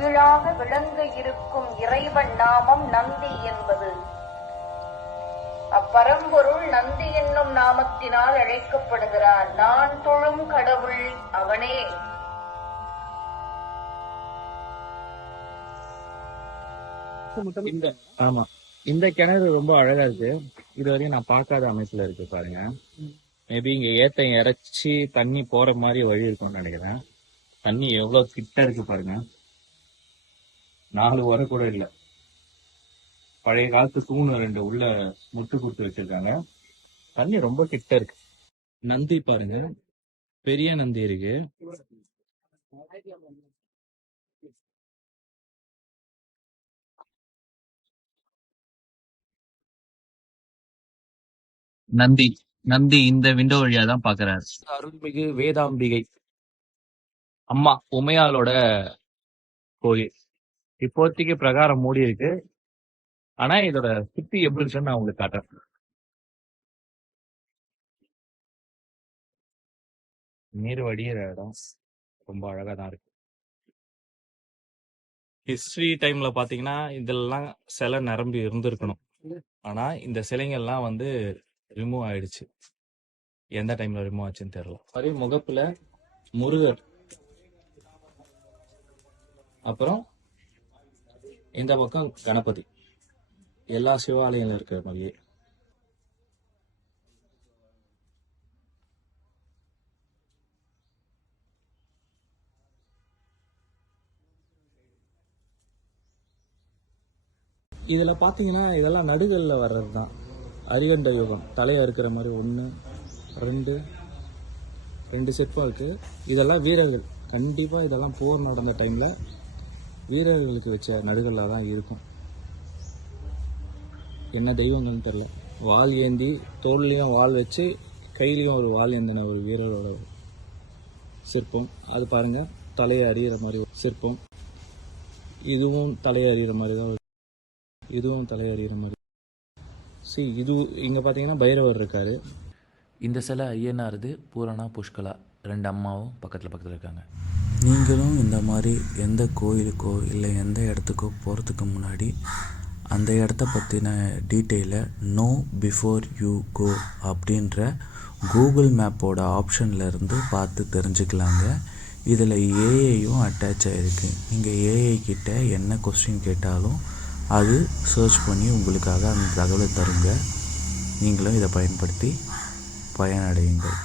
கீழாக விளங்க இருக்கும் இறைவன் நாமம் நந்தி என்பது. அப்பரம்பொருள் நந்தி என்னும் நாமத்தினால் அழைக்கப்படுகிறான். நான் தொழும் கடவுள் அவனே. ஆமா, இந்த கிணறு ரொம்ப அழகா இருக்கு. இது வரையும் நான் பார்க்காத அமைப்புல இருக்கு பாருங்க. மேபி இங்க ஏத்த இறைச்சி தண்ணி போற மாதிரி வழி இருக்கும்னு நினைக்கிறேன். தண்ணி எவ்வளவு கிட்ட இருக்கு பாருங்க. 4 வரை கூட இல்ல. பழைய காலத்து தூணு 2 உள்ள முட்டு கொடுத்து வச்சிருக்காங்க. தண்ணி ரொம்ப கிட்ட இருக்கு. நந்தி பாருங்க, பெரிய நந்தி இருக்கு. நந்தி நந்தி இந்த விண்டோ வழியா தான் பாக்குறாரு. அருள்மிகு வேதாம்பிகை அம்மா உமையாலோட கோயில். இப்போதைக்கு பிரகாரம் மூடி இருக்கு. ஆனா இதோட சுத்தி எப்படி இருக்குன்னு நான் உங்களுக்கு காட்டுறேன். நீர் வடிகிற இடம் ரொம்ப அழகா தான் இருக்கு. ஹிஸ்டரி டைம்ல பாத்தீங்கன்னா இதெல்லாம் சிலை நிரம்பி இருந்திருக்கணும். ஆனா இந்த சிலைங்கள்லாம் வந்து ரிமூவ் ஆயிடுச்சு. எந்த டைம்ல ரிமூவ் ஆச்சுன்னு தெரியல. மாதிரி முகப்புல முருகர், அப்புறம் இந்த பக்கம் கணபதி, எல்லா சிவாலயங்களும் இருக்கிற மாதிரியே. இதுல பாத்தீங்கன்னா இதெல்லாம் நடுகல்ல வர்றது தான். அரிகண்ட யுகம் தலையா இருக்கிற மாதிரி 1 2 சிற்பம் இருக்கு. இதெல்லாம் வீரர்கள், கண்டிப்பா இதெல்லாம் போர் நடந்த டைம்ல வீரர்களுக்கு வச்ச நடுகல்ல தான் இருக்கும். என்ன தெய்வங்கள்னு தெரியல. வாள் ஏந்தி தோல்லையும் வாள் வச்சு கையிலையும் ஒரு வாள் ஏந்தின ஒரு வீரரோட சிற்பம். அது பாருங்க, தலையை அறிகிற மாதிரி ஒரு சிற்பம். இதுவும் தலையை அறிகிற மாதிரி தான், இதுவும் தலையை அறிகிற மாதிரி. இது இங்க பாத்தீங்கன்னா பைரவர் இருக்காரு. இந்த சிலை ஐயனாருது, பூரணா புஷ்கலா 2 அம்மாவும் பக்கத்தில் இருக்காங்க. நீங்களும் இந்த மாதிரி எந்த கோயிலுக்கோ இல்லை எந்த இடத்துக்கோ போகிறதுக்கு முன்னாடி அந்த இடத்த பற்றின டீட்டெயிலை நோ பிஃபோர் யூ கோ அப்படின்ற கூகுள் மேப்போட ஆப்ஷனில் இருந்து பார்த்து தெரிஞ்சுக்கலாங்க. இதில் ஏஐயும் அட்டாச் ஆகிருக்கு. நீங்கள் ஏஐ கிட்ட என்ன கொஸ்டின் கேட்டாலும் அது சர்ச் பண்ணி உங்களுக்காக அந்த தகவலை தருங்க. நீங்களும் இதை பயன்படுத்தி பயனடையுங்கள்.